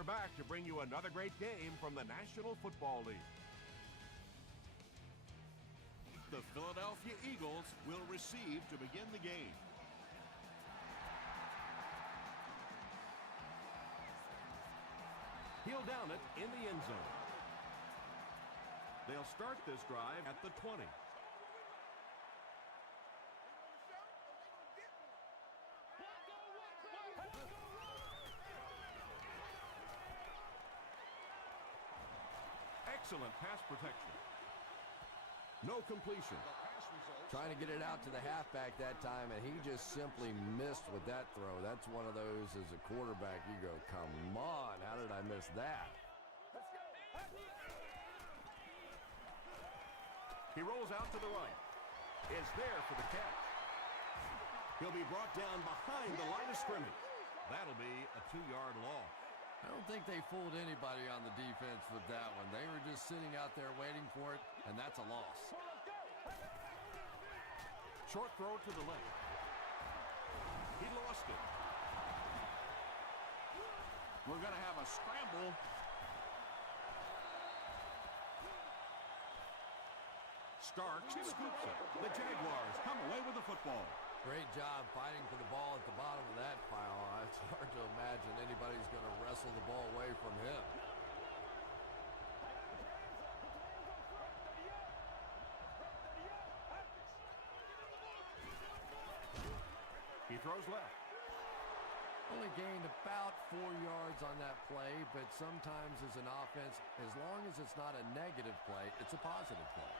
We're back to bring you another great game from the National Football League. The Philadelphia Eagles will receive to begin the game. He'll down it in the end zone. They'll start this drive at the 20. Excellent pass protection. No completion. Trying to get it out to the halfback that time, and he just simply missed with that throw. That's one of those, as a quarterback, you go, come on, how did I miss that? He rolls out to the right. Is there for the catch. He'll be brought down behind the line of scrimmage. That'll be a 2-yard loss. I don't think they fooled anybody on the defense with that one. They were just sitting out there waiting for it, and that's a loss. Short throw to the left. He lost it. We're going to have a scramble. Starks scoops it. The Jaguars come away with the football. Great job fighting for the ball at the bottom of that pile. It's hard to imagine anybody's going to wrestle the ball away from him. He throws left. Only gained about 4 yards on that play, but sometimes as an offense, as long as it's not a negative play, it's a positive play.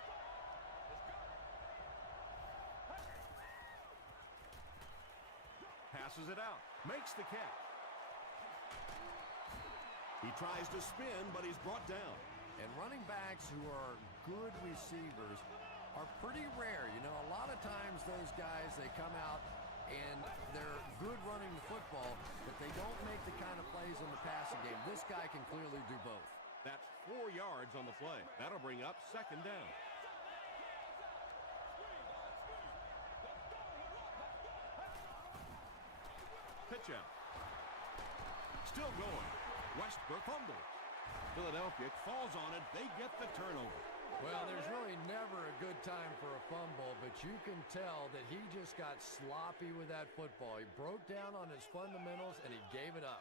Passes it out. Makes the catch. He tries to spin, but he's brought down. And running backs who are good receivers are pretty rare. You know, a lot of times those guys, they come out and they're good running the football, but they don't make the kind of plays in the passing game. This guy can clearly do both. That's 4 yards on the play. That'll bring up second down. Pitch out. Still going. Westbrook fumbles. Philadelphia falls on it. They get the turnover. Well, there's really never a good time for a fumble, but you can tell that he just got sloppy with that football. He broke down on his fundamentals, and he gave it up.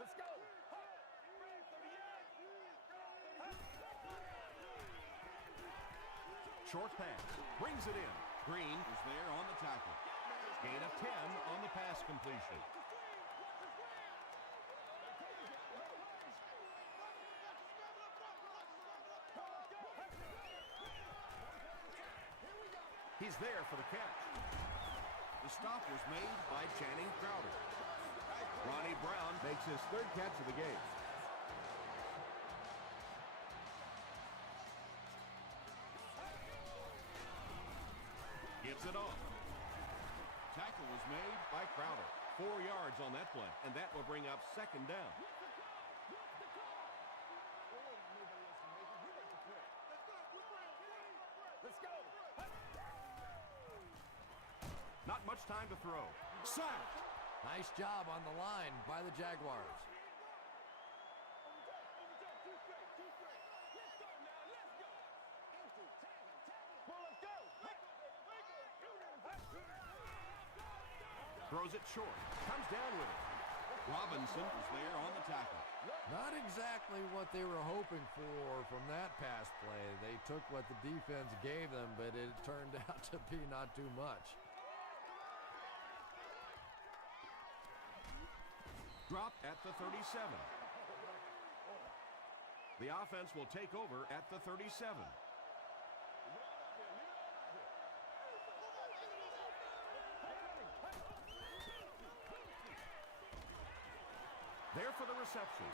Let's go. Short pass. Brings it in. Green is there on the tackle. Gain of 10 on the pass completion. He's there for the catch. The stop was made by Channing Crowder. Ronnie Brown makes his 3rd catch of the game. Gets it off. Tackle was made by Crowder. 4 yards on that play, and that will bring up second down. Let's go. Not much time to throw. Sacked. Nice job on the line by the Jaguars. Throws it short. Comes down with it. Robinson is there on the tackle. Not exactly what they were hoping for from that pass play. They took what the defense gave them, but it turned out to be not too much. Dropped at the 37. The offense will take over at the 37. There for the reception.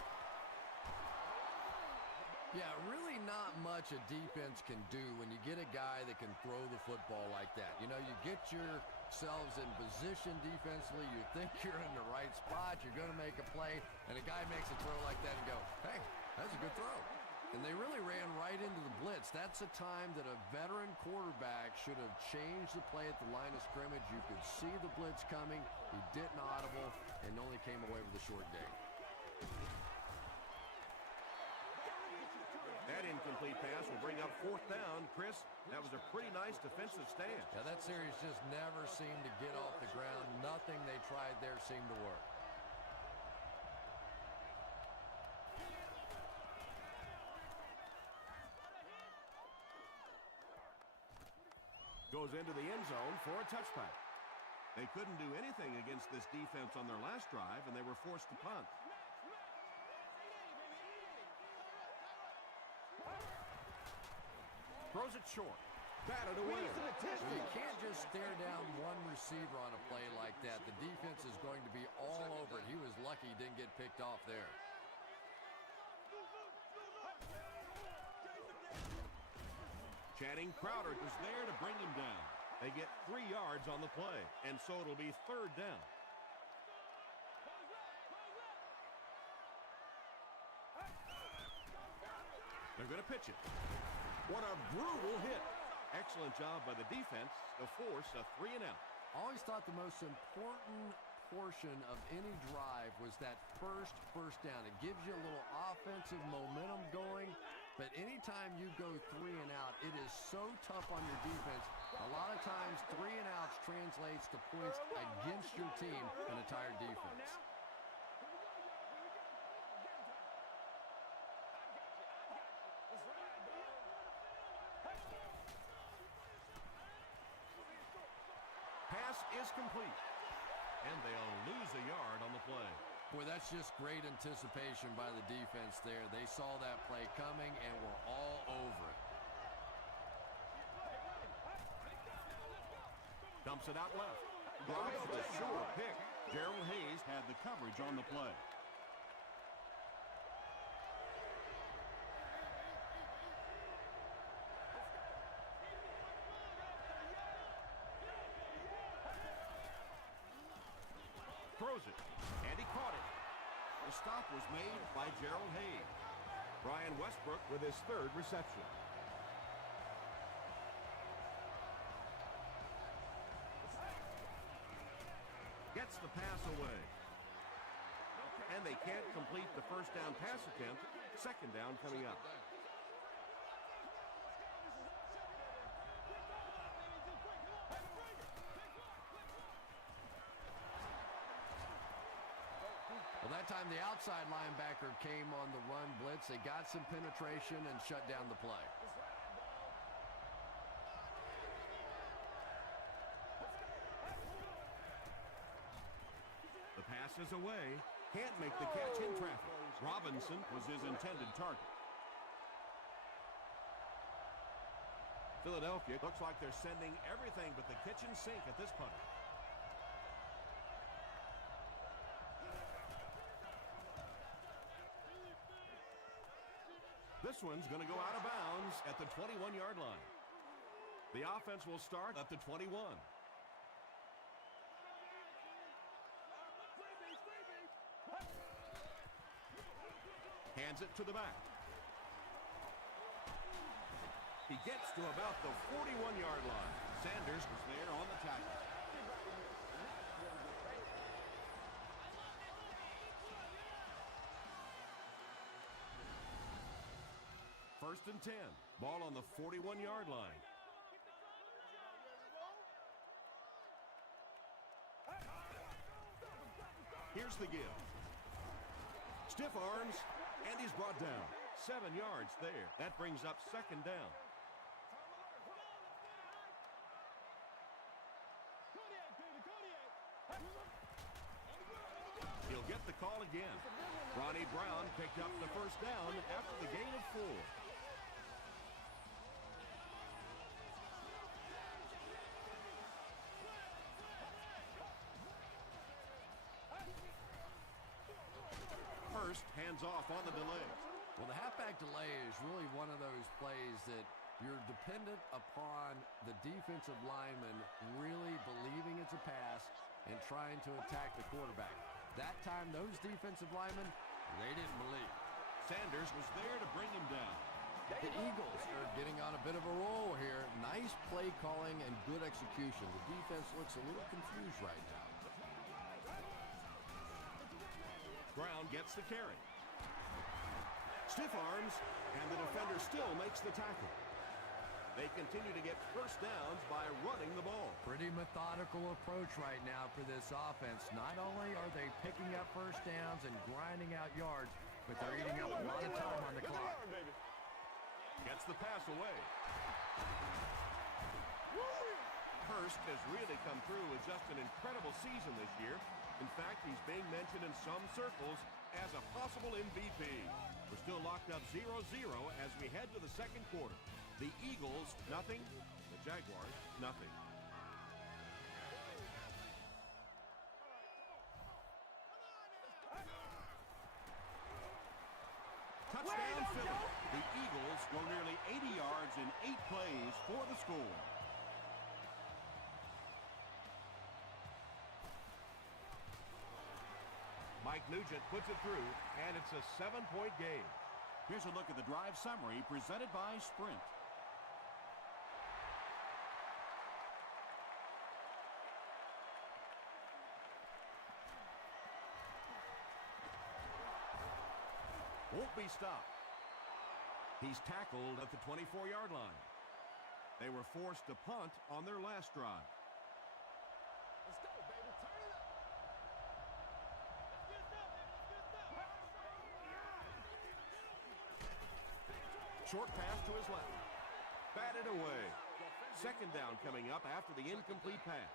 Yeah, really not much a defense can do when you get a guy that can throw the football like that. You know, you get yourselves in position defensively, you think you're in the right spot, you're going to make a play, and a guy makes a throw like that and go, hey, that's a good throw. And they really ran right into the blitz. That's a time that a veteran quarterback should have changed the play at the line of scrimmage. You could see the blitz coming. He didn't audible and only came away with a short gain. That incomplete pass will bring up 4th down. Chris, that was a pretty nice defensive stand. Yeah, that series just never seemed to get off the ground. Nothing they tried there seemed to work. Goes into the end zone for a touchback. They couldn't do anything against this defense on their last drive, and they were forced to punt. Throws it short. Batted away. So you can't just stare down one receiver on a play like that. The defense is going to be all over it. He was lucky he didn't get picked off there. Channing Crowder was there to bring him down. They get 3 yards on the play, and so it'll be 3rd down. They're going to pitch it. What a brutal hit. Excellent job by the defense to force a 3-and-out. Always thought the most important portion of any drive was that first down. It gives you a little offensive momentum going, but anytime you go 3-and-out, it is so tough on your defense. A lot of times 3-and-outs translates to points against your team and a tired defense. Pass is complete, and they'll lose a yard on the play. Boy, that's just great anticipation by the defense there. They saw that play coming and were all over it. Dumps it out left. Drops the short pick. Gerald Hayes had the coverage on the play. Throws it, and he caught it. The stop was made by Gerald Hayes. Brian Westbrook with his 3rd reception. Gets the pass away. And they can't complete the 1st down pass attempt. 2nd down coming up. Well, that time the outside linebacker came on the run blitz. They got some penetration and shut down the play. The pass is away. Can't make the catch in traffic. Robinson was his intended target. Philadelphia looks like they're sending everything but the kitchen sink at this punt. This one's going to go out of bounds at the 21-yard line. The offense will start at the 21. Hands it to the back. He gets to about the 41-yard line. Sanders was there on the tackle. First and 10. Ball on the 41-yard line. Here's the give. Stiff arms, and he's brought down. 7 yards there. That brings up 2nd down. He'll get the call again. Ronnie Brown picked up the 1st down after the gain of 4. First, hands off on the delay. Well, the halfback delay is really one of those plays that you're dependent upon the defensive lineman really believing it's a pass and trying to attack the quarterback. That time, those defensive linemen, they didn't believe. Sanders was there to bring him down. The Eagles are getting on a bit of a roll here. Nice play calling and good execution. The defense looks a little confused right now. Brown gets the carry. Stiff arms, and the defender still makes the tackle. They continue to get first downs by running the ball. Pretty methodical approach right now for this offense. Not only are they picking up first downs and grinding out yards, but they're eating up a lot of time on the clock. Gets the pass away. Hurst has really come through with just an incredible season this year. In fact, he's being mentioned in some circles as a possible MVP. We're still locked up 0-0 as we head to the second quarter. The Eagles, nothing. The Jaguars, nothing. Touchdown, Philly. The Eagles go nearly 80 yards in 8 plays for the score. Mike Nugent puts it through, and it's a 7-point game. Here's a look at the drive summary presented by Sprint. Won't be stopped. He's tackled at the 24-yard line. They were forced to punt on their last drive. Let's go, baby. Turn it up. Short pass to his left. Batted away. Second down coming up after the incomplete pass.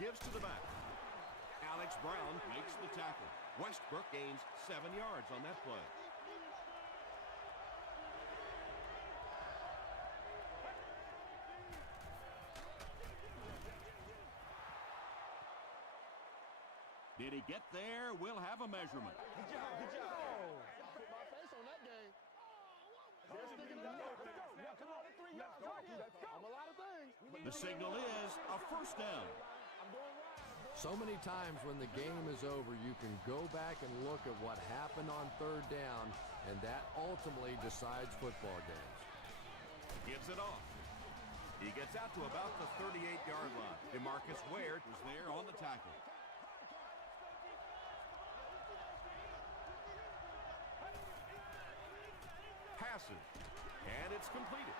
Gives to the back. Alex Brown makes the tackle. Westbrook gains 7 yards on that play. Did he get there? We'll have a measurement. Good job, good job. I put my face on that game. Just thinking about it. Come on, 3 yards right here. I'm a lot of things. The signal is a first down. So many times when the game is over, you can go back and look at what happened on third down, and that ultimately decides football games. Gives it off. He gets out to about the 38-yard line. DeMarcus Ware Was there on the tackle. passes, and it's completed.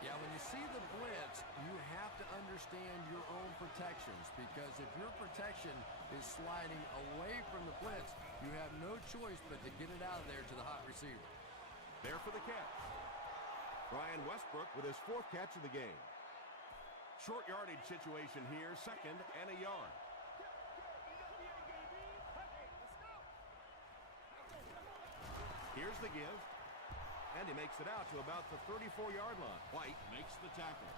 Yeah, when you see the blitz, you have to understand your own protections, because if your protection is sliding away from the blitz, you have no choice but to get it out of there to the hot receiver. There for the catch. Brian Westbrook with his 4th catch of the game. Short yardage situation here, 2nd and a yard. Here's the give. And he makes it out to about the 34-yard line. White makes the tackle.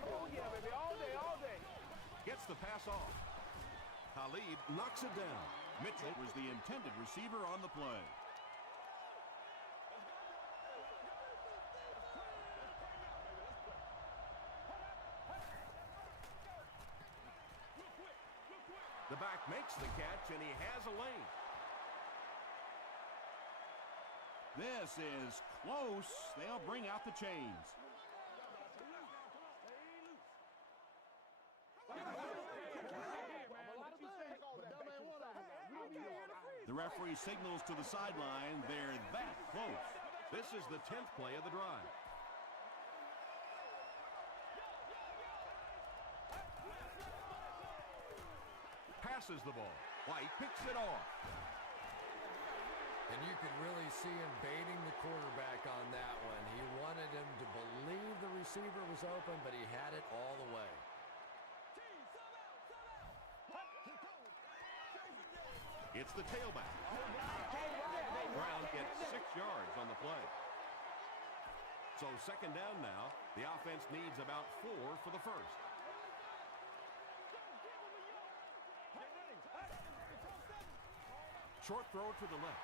Oh, yeah, baby. All day, all day. Gets the pass off. Khalid knocks it down. Mitchell was the intended receiver on the play. The back makes the catch, and he has a lane. This is close. They'll bring out the chains. The referee signals to the sideline. They're that close. This is the 10th play of the drive. Passes the ball. White picks it off. And you could really see him baiting the quarterback on that one. He wanted him to believe the receiver was open, but he had it all the way. It's the tailback. Brown gets 6 yards on the play. So 2nd down now. The offense needs about 4 for the first. Short throw to the left.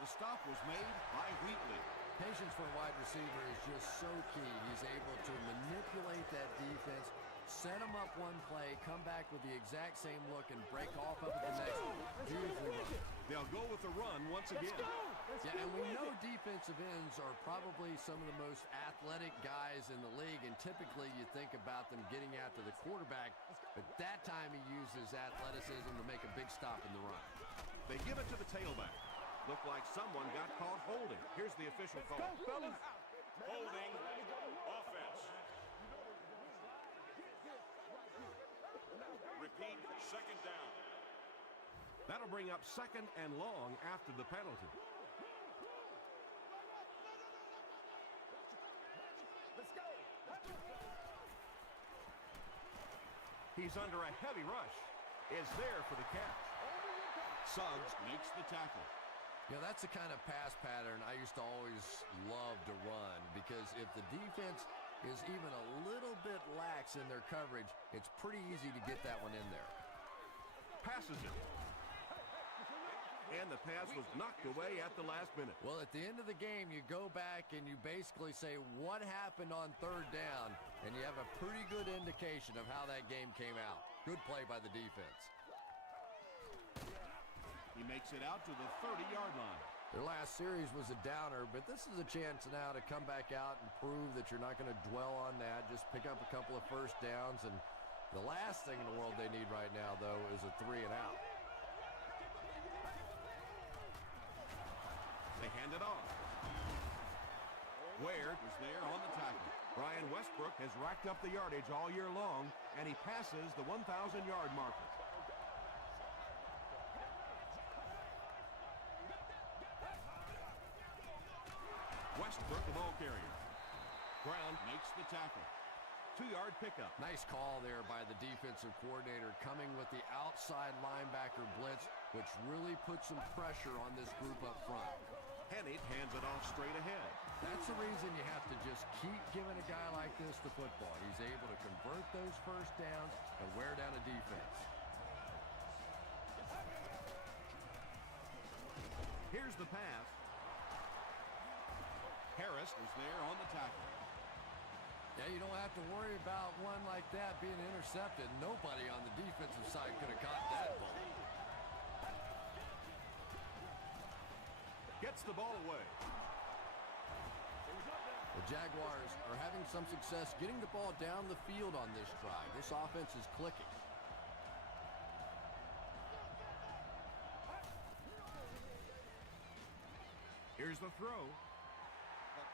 The stop was made by Wheatley. Patience for a wide receiver is just so key. He's able to manipulate that defense, set them up one play, come back with the exact same look, and break off of it the next. Beautifully run. They'll go with the run once again. Yeah, and we know defensive ends are probably some of the most athletic guys in the league, and typically you think about them getting after the quarterback, but that time he uses athleticism to make a big stop in the run. They give it to the tailback. Looked like someone got caught holding. Here's the official call. Holding offense. Repeat, second down. That'll bring up second and long after the penalty. He's under a heavy rush. Is there for the catch. Suggs makes the tackle. You know, that's the kind of pass pattern I used to always love to run, because if the defense is even a little bit lax in their coverage, it's pretty easy to get that one in there. Passes it. And the pass was knocked away at the last minute. Well, at the end of the game, you go back and you basically say what happened on third down, and you have a pretty good indication of how that game came out. Good play by the defense. He makes it out to the 30-yard line. Their last series was a downer, but this is a chance now to come back out and prove that you're not going to dwell on that. Just pick up a couple of first downs, and the last thing in the world they need right now, though, is a 3-and-out. They hand it off. Ware Was there on the tackle. Brian Westbrook has racked up the yardage all year long, and he passes the 1,000-yard marker. Westbrook, the ball carrier. Brown Makes the tackle. 2-yard pickup. Nice call there by the defensive coordinator, coming with the outside linebacker blitz, which really puts some pressure on this group up front. Hennett hands it off straight ahead. That's the reason you have to just keep giving a guy like this the football. He's able to convert those first downs and wear down a defense. Here's the pass. Harris was there on the tackle. Yeah, you don't have to worry about one like that being intercepted. Nobody on the defensive side could have caught that ball. Gets the ball away. The Jaguars are having some success getting the ball down the field on this drive. This offense is clicking. Here's the throw.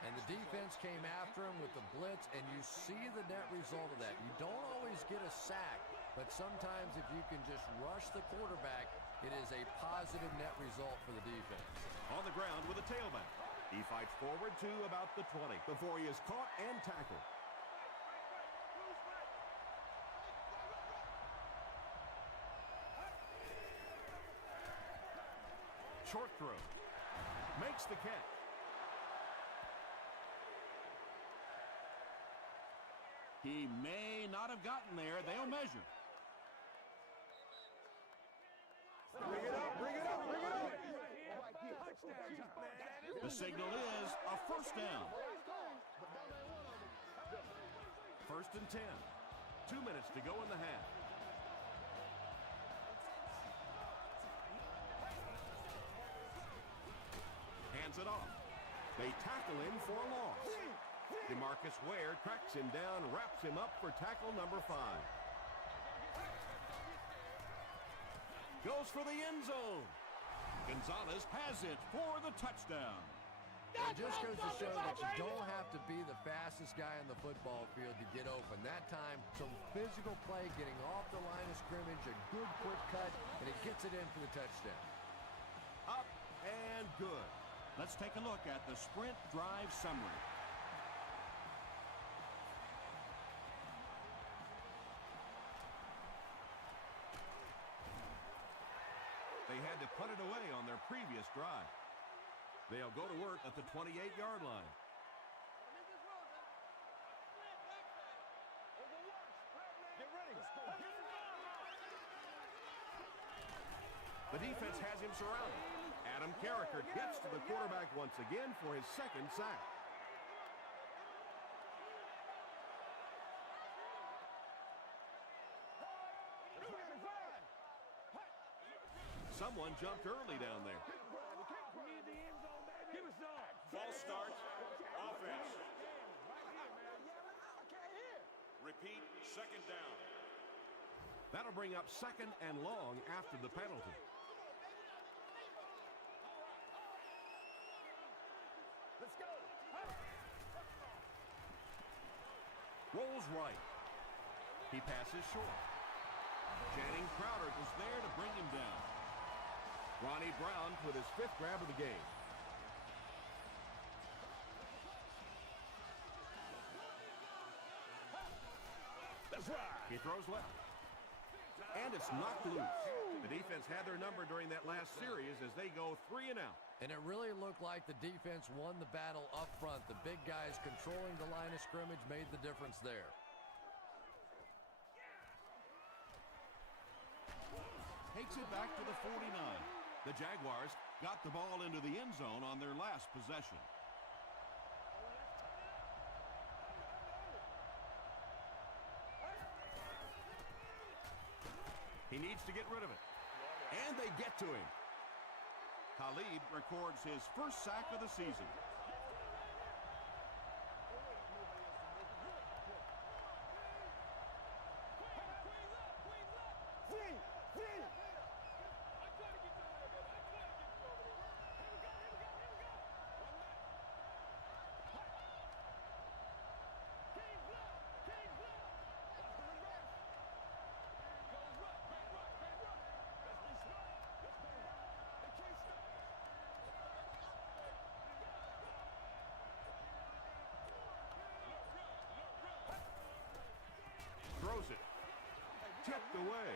And the defense came after him with the blitz, and you see the net result of that. You don't always get a sack, but sometimes if you can just rush the quarterback, it is a positive net result for the defense. On the ground with a tailback. He fights forward to about the 20 before he is caught and tackled. Short throw. Makes the catch. He may not have gotten there. They'll measure. Bring it up, bring it up, bring it up. The signal is a first down. First and 10. 2 minutes to go in the half. Hands it off. They tackle him for a loss. DeMarcus Ware tracks him down, wraps him up for tackle number 5. Goes for the end zone. Gonzalez has it for the touchdown. It just goes to show that you don't have to be the fastest guy on the football field to get open. That time, some physical play, getting off the line of scrimmage, a good quick cut, and it gets it in for the touchdown. Up and good. Let's take a look at the sprint drive summary. They had to put it away on their previous drive. They'll go to work at the 28-yard line. The defense has him surrounded. Adam Carricker gets to the quarterback once again for his second sack. Someone jumped early down there. False start. Offense. Repeat, second down. That'll bring up second and long after the penalty. Let's go. Rolls right. He passes short. Channing Crowder was there to bring him down. Ronnie Brown with his 5th grab of the game. That's right. He throws left. And it's knocked loose. The defense had their number during that last series as they go 3 and out. And it really looked like the defense won the battle up front. The big guys controlling the line of scrimmage made the difference there. Takes it back to the 49. The Jaguars got the ball into the end zone on their last possession. He needs to get rid of it. And they get to him. Khalid records his first sack of the season. Throws it. Tipped away.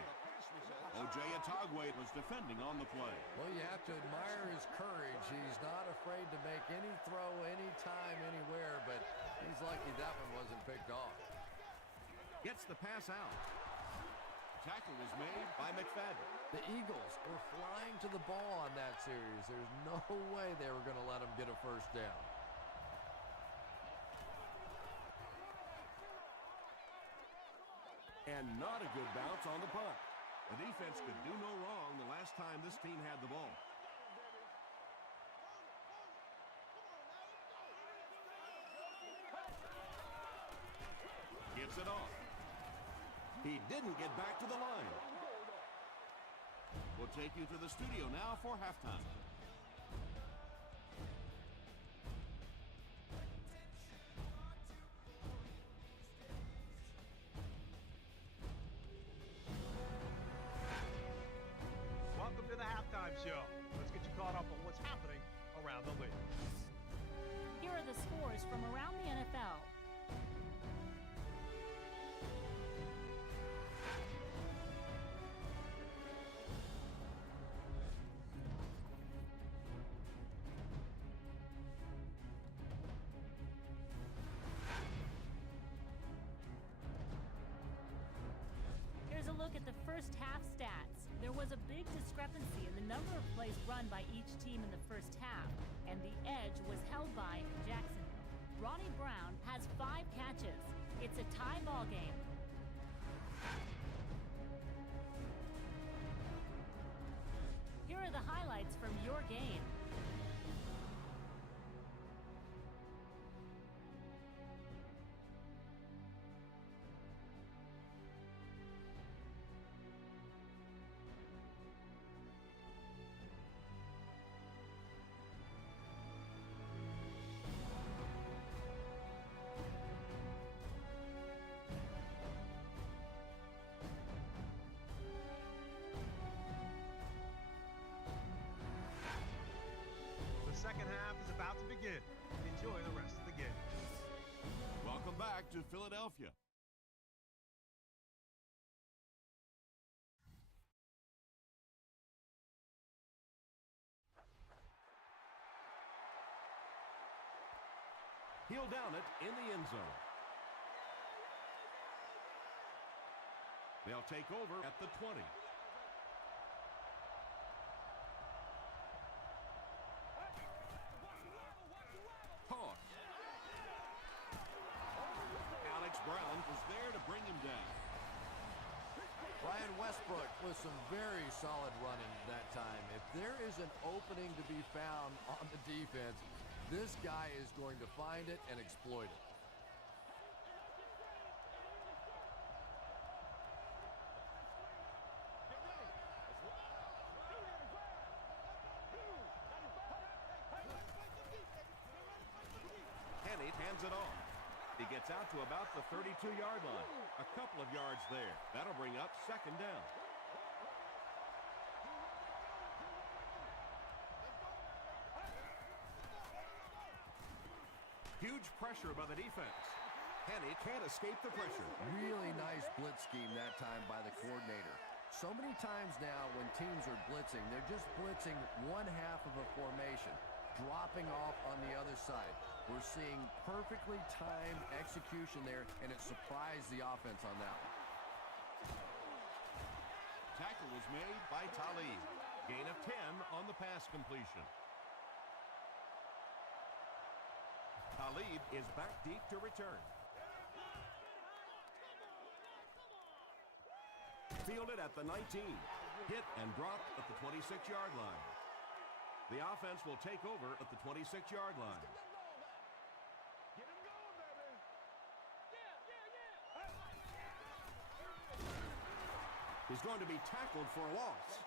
O.J. Atogwe was defending on the play. Well, you have to admire his courage. He's not afraid to make any throw, anytime, anywhere, but he's lucky that one wasn't picked off. Gets the pass out. Tackle was made by McFadden. The Eagles were flying to the ball on that series. There's no way they were going to let him get a first down. And not a good bounce on the punt. The defense could do no wrong the last time this team had the ball. Gets it off. He didn't get back to the line. We'll take you to the studio now for halftime. Welcome to the halftime show. Let's get you caught up on what's happening around the league. Here are the scores from around the NFL. Here's a look at the first half stats. There was a big discrepancy in the number of plays run by each team in the first half, and the edge was held by Jacksonville. Ronnie Brown has 5 catches. It's a tie ball game. Here are the highlights from your game. The second half is about to begin. Enjoy the rest of the game. Welcome back to Philadelphia. He'll down it in the end zone. They'll take over at the 20. Toss. Alex Brown was there to bring him down. Brian Westbrook was some very solid running that time. If there is an opening to be found on the defense, this guy is going to find it and exploit it. Kenny hands it off. He gets out to about the 32-yard line. A couple of yards there. That'll bring up second down. Huge pressure by the defense. Kenny can't escape the pressure. Really nice blitz scheme that time by the coordinator. So many times now when teams are blitzing, they're just blitzing one half of a formation, dropping off on the other side. We're seeing perfectly timed execution there, and it surprised the offense on that one. Tackle was made by Talib. Gain of 10 on the pass completion. Talib is back deep to return. Fielded at the 19. Hit and dropped at the 26-yard line. The offense will take over at the 26-yard line. He's going to be tackled for a loss.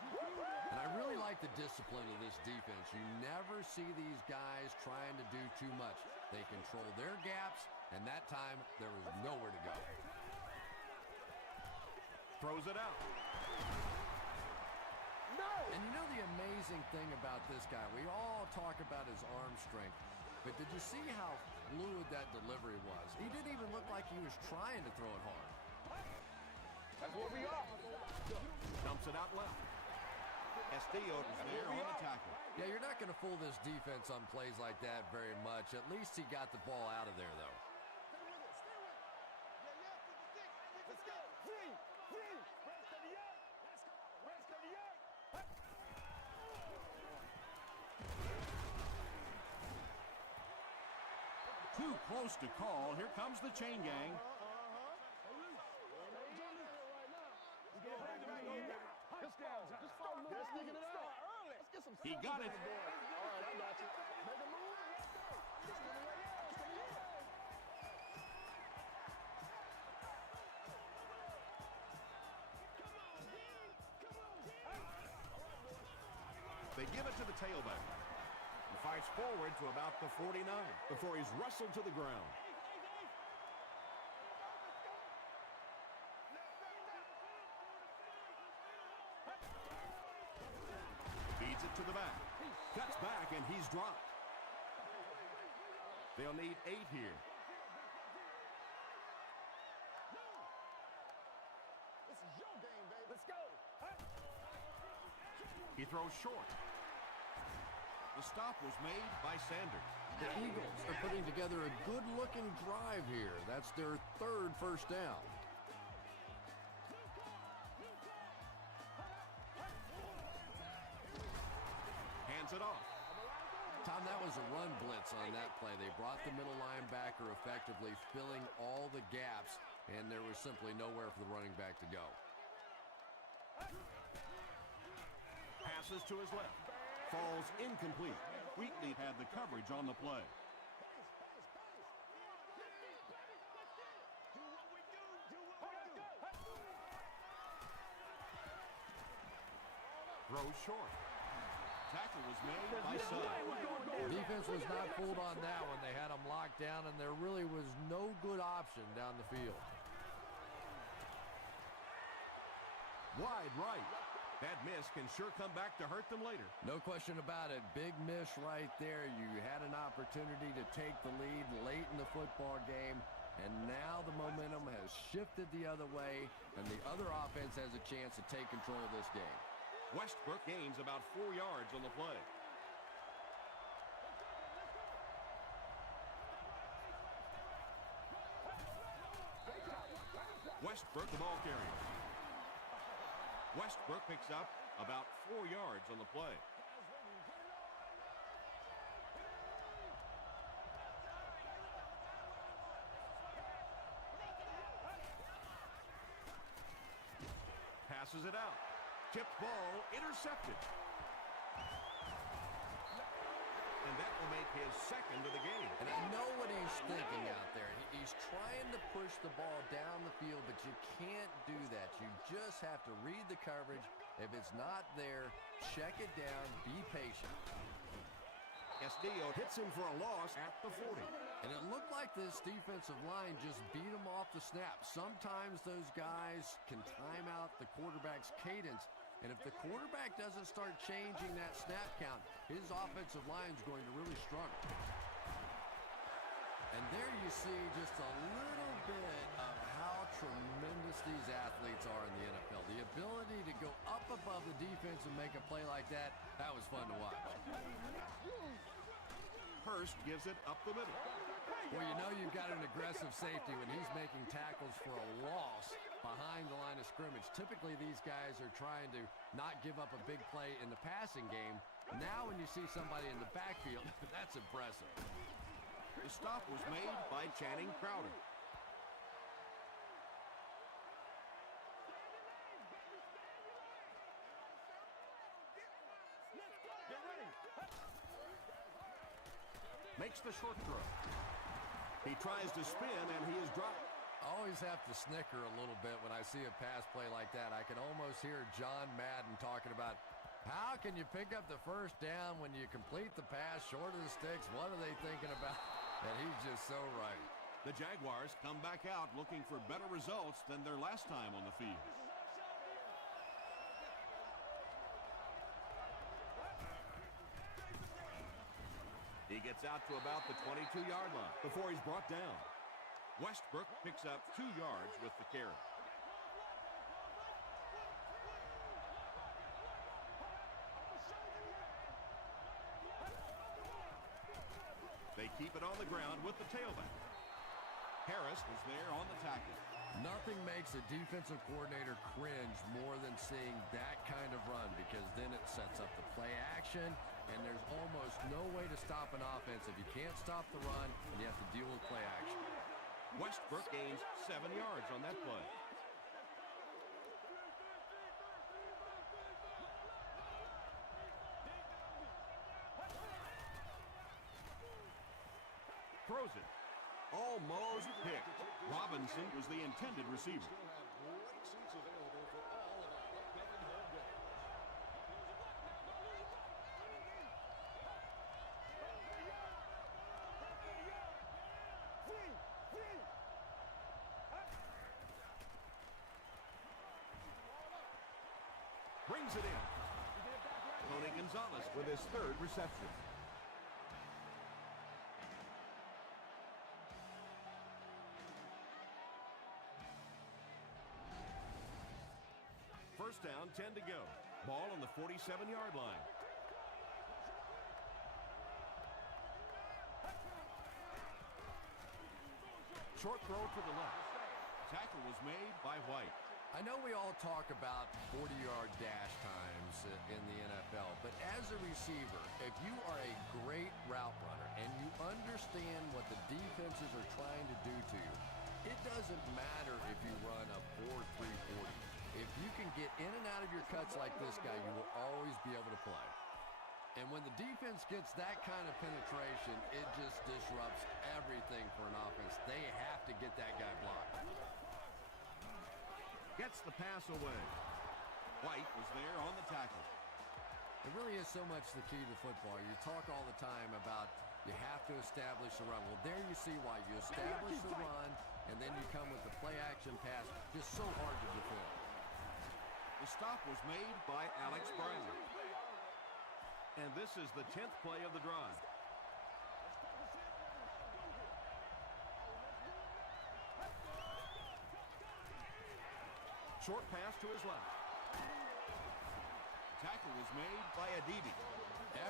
And I really like the discipline of this defense. You never see these guys trying to do too much. They control their gaps, and that time there was nowhere to go. Throws it out. No! And you know the amazing thing about this guy, we all talk about his arm strength, but did you see how fluid that delivery was? He didn't even look like he was trying to throw it hard. That's what we are. Dumps it out left. Castillo is there on the tackle. Yeah, you're not going to fool this defense on plays like that very much. At least he got the ball out of there, though. Let's go. Free. Rest 38. Let's go. Rest 38. Too close to call. Here comes the chain gang. He got it. All right, I got you. Make a move. Let's go. They give it to the tailback. He fights forward to about the 49 before he's wrestled to the ground. Feeds it to the back. Cuts back, and he's dropped. They'll need 8 here. This is your game, baby. Let's go. He throws short. The stop was made by Sanders. The Eagles are putting together a good-looking drive here. That's their 3rd first down. Hands it off. Tom, that was a run blitz on that play. They brought the middle linebacker effectively, filling all the gaps, and there was simply nowhere for the running back to go. Passes to his left. Falls incomplete. Wheatley had the coverage on the play. Throws short. Tackle was made by Suggs. Defense was not fooled on that one. They had them locked down, and there really was no good option down the field. Wide right. That miss can sure come back to hurt them later. No question about it. Big miss right there. You had an opportunity to take the lead late in the football game, and now the momentum has shifted the other way, and the other offense has a chance to take control of this game. Westbrook gains about 4 yards on the play. Westbrook, the ball carrier. Westbrook picks up about 4 yards on the play. Passes it out. Tipped ball intercepted. And that will make his second of the game. And I know what he's thinking out there. He's trying to push the ball down the field, but you can't do that. You just have to read the coverage. If it's not there, check it down, be patient. Castillo hits him for a loss at the 40. And it looked like this defensive line just beat him off the snap. Sometimes those guys can time out the quarterback's cadence. And if the quarterback doesn't start changing that snap count, his offensive line's going to really struggle. And there you see just a little bit of how tremendous these athletes are in the NFL. The ability to go up above the defense and make a play like that, that was fun to watch. Hurst gives it up the middle. Well, you know you've got an aggressive safety when he's making tackles for a loss behind the line of scrimmage. Typically, these guys are trying to not give up a big play in the passing game. Now when you see somebody in the backfield, that's impressive. The stop was made by Channing Crowder. Makes the short throw. He tries to spin, and he is dropped. I always have to snicker a little bit when I see a pass play like that. I can almost hear John Madden talking about, how can you pick up the first down when you complete the pass short of the sticks? What are they thinking about? And he's just so right. The Jaguars come back out looking for better results than their last time on the field. He gets out to about the 22-yard line before he's brought down. Westbrook picks up 2 yards with the carry. They keep it on the ground with the tailback. Harris was there on the tackle. Nothing makes a defensive coordinator cringe more than seeing that kind of run, because then it sets up the play action, and there's almost no way to stop an offense if you can't stop the run and you have to deal with play action. Westbrook gains 7 yards on that play. Throws it. Almost picked. Robinson was the intended receiver. Brings it in. Tony Gonzalez with his 3rd reception. First down, 10 to go. Ball on the 47-yard line. Short throw to the left. Tackle was made by White. I know we all talk about 40-yard dash times in the NFL, but as a receiver, if you are a great route runner and you understand what the defenses are trying to do to you, it doesn't matter if you run a 4.340. If you can get in and out of your cuts like this guy, you will always be able to play. And when the defense gets that kind of penetration, it just disrupts everything for an offense. They have to get that guy blocked. Gets the pass away. White was there on the tackle. It really is so much the key to football. You talk all the time about you have to establish the run. Well, there you see why. You establish the run, and then you come with the play-action pass. Just so hard to defend. The stop was made by Alex Briley. And this is the 10th play of the drive. Short pass to his left. Tackle was made by Adibi.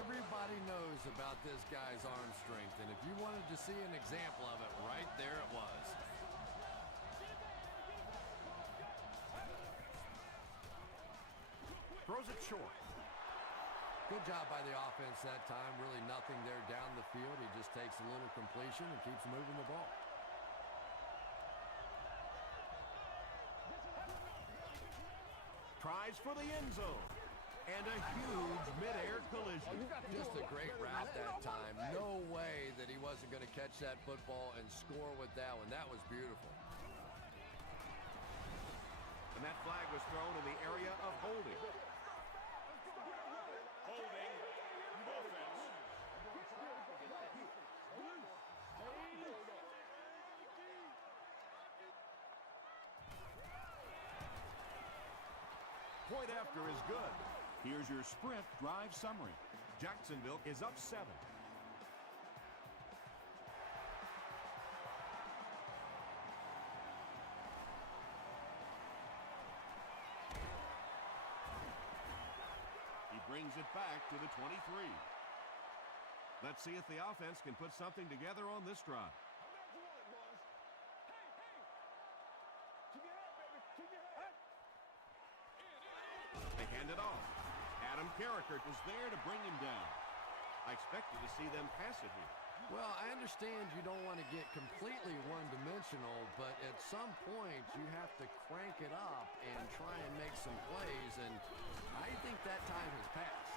Everybody knows about this guy's arm strength, and if you wanted to see an example of it, right there it was. Throws it short. Good job by the offense that time. Really nothing there down the field. He just takes a little completion and keeps moving the ball. tries for the end zone. And a huge mid-air collision. Just a great route that time. No way that he wasn't going to catch that football and score with that one. That was beautiful. And that flag was thrown in the area of holding. Holding. Offense. Point after is good. Here's your sprint drive summary. Jacksonville is up 7. He brings it back to the 23. Let's see if the offense can put something together on this drive. They hand it off. Adam Carricker was there to bring him down. I expected to see them pass it here. Well, I understand you don't want to get completely one-dimensional, but at some point you have to crank it up and try and make some plays, and I think that time has passed.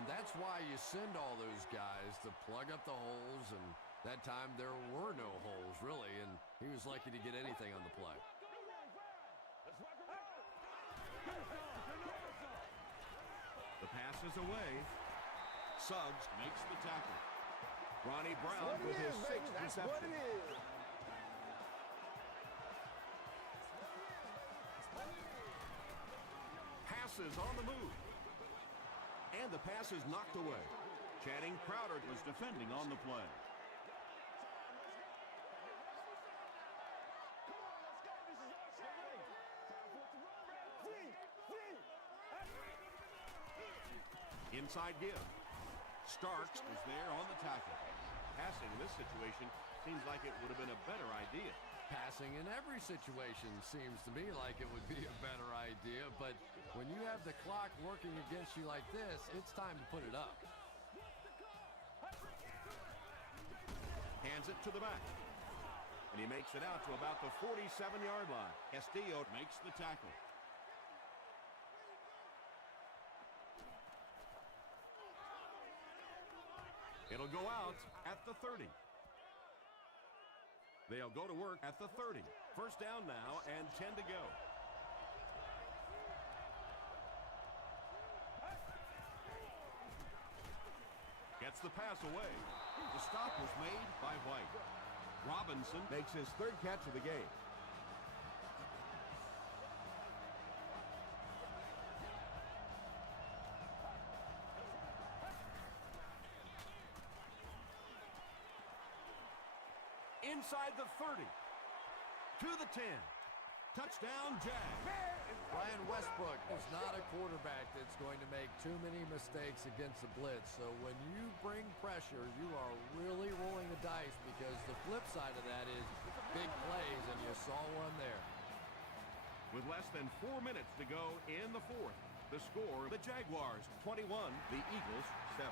And that's why you send all those guys to plug up the holes, and that time there were no holes, really, and he was lucky to get anything on the play. The pass is away. Suggs makes the tackle. Ronnie Brown with his 6th reception. Passes on the move. And the pass is knocked away. Channing Crowder Was defending on the play. inside give. Starks was there on the tackle. Passing in this situation seems like it would have been a better idea. Passing in every situation seems to me like it would be a better idea, but when you have the clock working against you like this, it's time to put it up. Hands it to the back. And he makes it out to about the 47-yard line. Castillo Makes the tackle. It'll go out at the 30. They'll go to work at the 30. First down now and 10 to go. Gets the pass away. The stop was made by White. Robinson makes his third catch of the game. Inside the 30. To the 10. Touchdown, Jag. Brian Westbrook is not a quarterback that's going to make too many mistakes against the blitz. So when you bring pressure, you are really rolling the dice, because the flip side of that is big plays, and you saw one there. With less than 4 minutes to go in the fourth, the score, the Jaguars 21, the Eagles 7.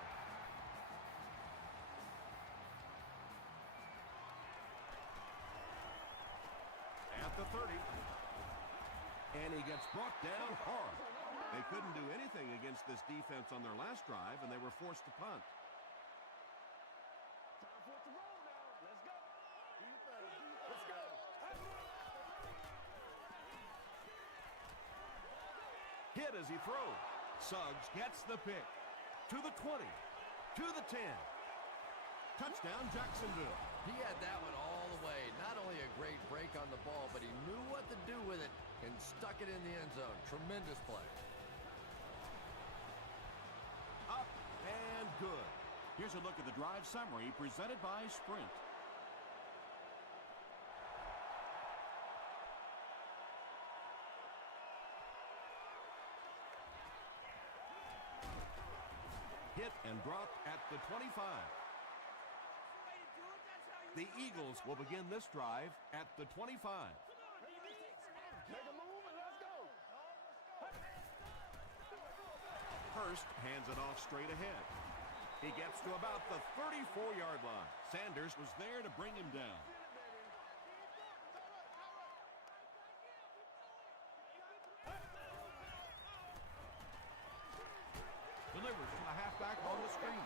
At the 30. And he gets brought down hard. They couldn't do anything against this defense on their last drive, and they were forced to punt. Time for it to roll now. Let's go. Do your thing. Do your thing. Let's go. Hit as he throws. Suggs gets the pick. To the 20. To the 10. Touchdown, Jacksonville. He had that one all the way. Not only a great break on the ball, but he knew what to do with it and stuck it in the end zone. Tremendous play. Up and good. Here's a look at the drive summary presented by Sprint. Hit and dropped at the 25. The Eagles will begin this drive at the 25. Make a move and let's go. Hurst hands it off straight ahead. He gets to about the 34-yard line. Sanders was there to bring him down. back on the screen.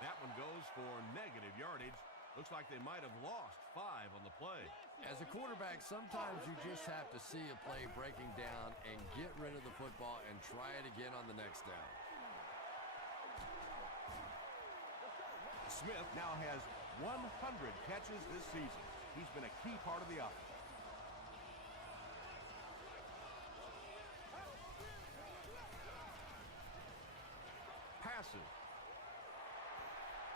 That one goes for negative yardage. Looks like they might have lost 5 on the play. As a quarterback, sometimes you just have to see a play breaking down and get rid of the football and try it again on the next down. Smith now has 100 catches this season. He's been a key part of the offense. Passes.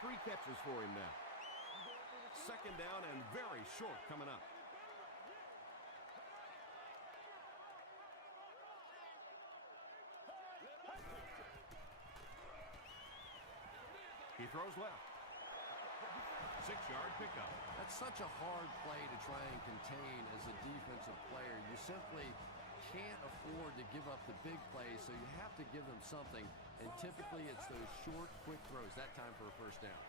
3 catches for him now. Second down and very short coming up. He throws left. 6-yard pickup. That's such a hard play to try and contain as a defensive player. You simply can't afford to give up the big plays, so you have to give them something. And typically it's those short, quick throws. That time for a first down.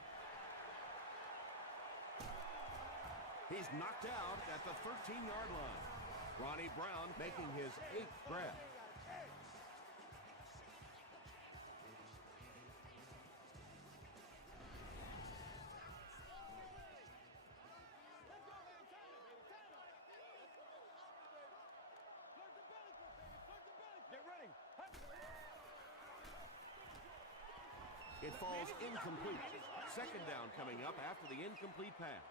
He's knocked out at the 13-yard line. Ronnie Brown making his 8th grab. It falls incomplete. Second down coming up after the incomplete pass.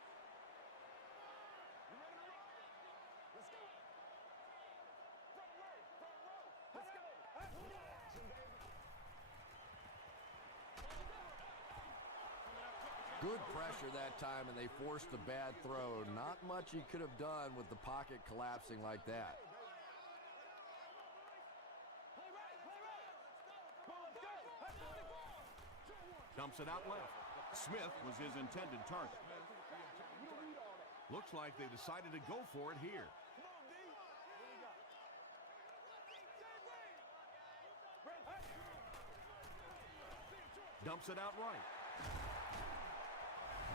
Good pressure that time, and they forced the bad throw. Not much he could have done with the pocket collapsing like that. Dumps it out left. Smith was his intended target. Looks like they decided to go for it here. Dumps it out right.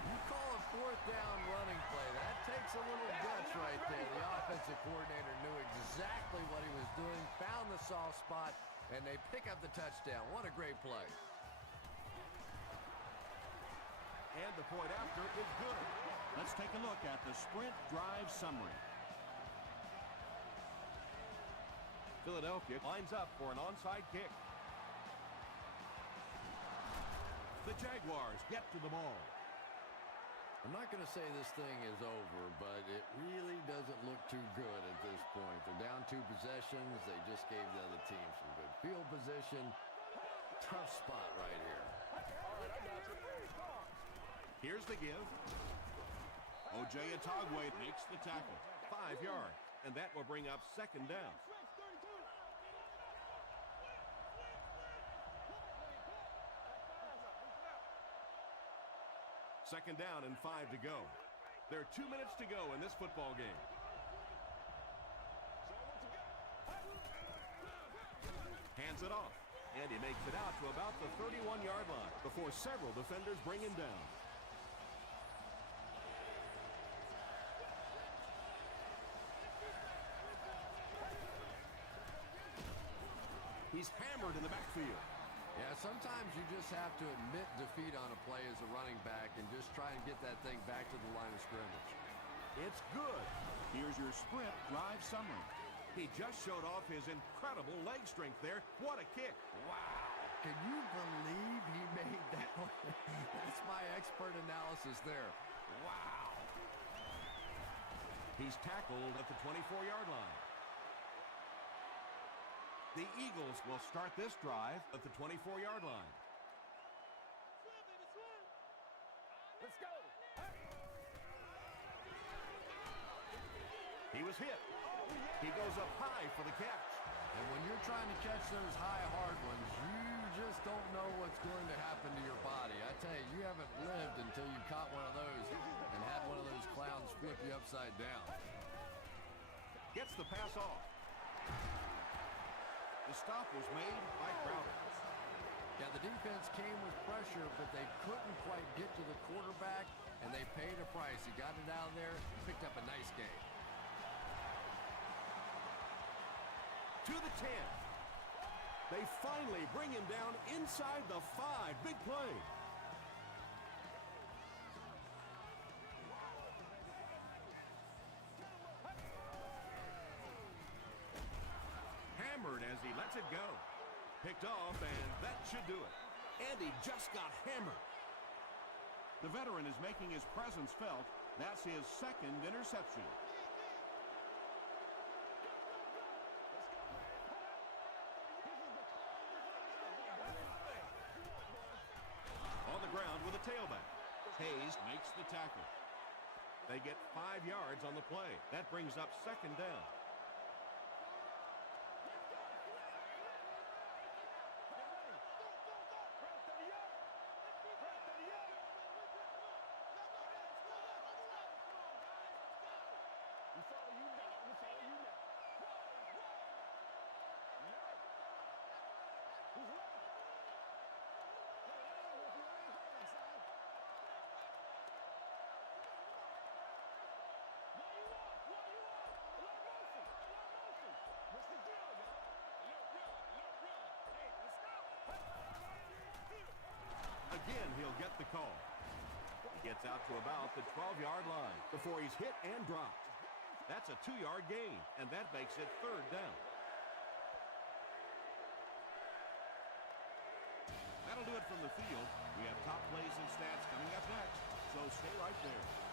You call a 4th down running play. That takes a little guts right there. The offensive coordinator knew exactly what he was doing, found the soft spot, and they pick up the touchdown. What a great play. And the point after is good. Let's take a look at the sprint drive summary. Philadelphia lines up for an onside kick. The Jaguars get to the ball. I'm not going to say this thing is over, but it really doesn't look too good at this point. They're down 2 possessions. They just gave the other team some good field position. Tough spot right here. Here's the give. O.J. Atogwe makes the tackle. 5 yards, and that will bring up second down. Second down and 5 to go. There are 2 minutes to go in this football game. Hands it off, and he makes it out to about the 31-yard line before several defenders bring him down. He's hammered in the backfield. Yeah, sometimes you just have to admit defeat on a play as a running back and just try and get that thing back to the line of scrimmage. It's good. Here's your sprint drive summary. He just showed off his incredible leg strength there. What a kick. Wow. Can you believe he made that one? That's my expert analysis there. Wow. He's tackled at the 24-yard line. The Eagles will start this drive at the 24-yard line. Let's go. He was hit. He goes up high for the catch. And when you're trying to catch those high, hard ones, you just don't know what's going to happen to your body. I tell you, you haven't lived until you caught one of those and had one of those clowns flip you upside down. Gets the pass off. The stop was made by Crowder. Yeah, the defense came with pressure, but they couldn't quite get to the quarterback, and they paid a price. He got it out of there, picked up a nice game. To the 10. They finally bring him down inside the 5. Big play. Hammered as he lets it go. Picked off, and that should do it. And he just got hammered. The veteran is making his presence felt. That's his second interception. On the ground with a tailback. Hayes makes the tackle. They get 5 yards on the play. That brings up second down. Again, he'll get the call. He gets out to about the 12-yard line before he's hit and dropped. That's a 2-yard gain, and that makes it third down. That'll do it from the field. We have top plays and stats coming up next, so stay right there.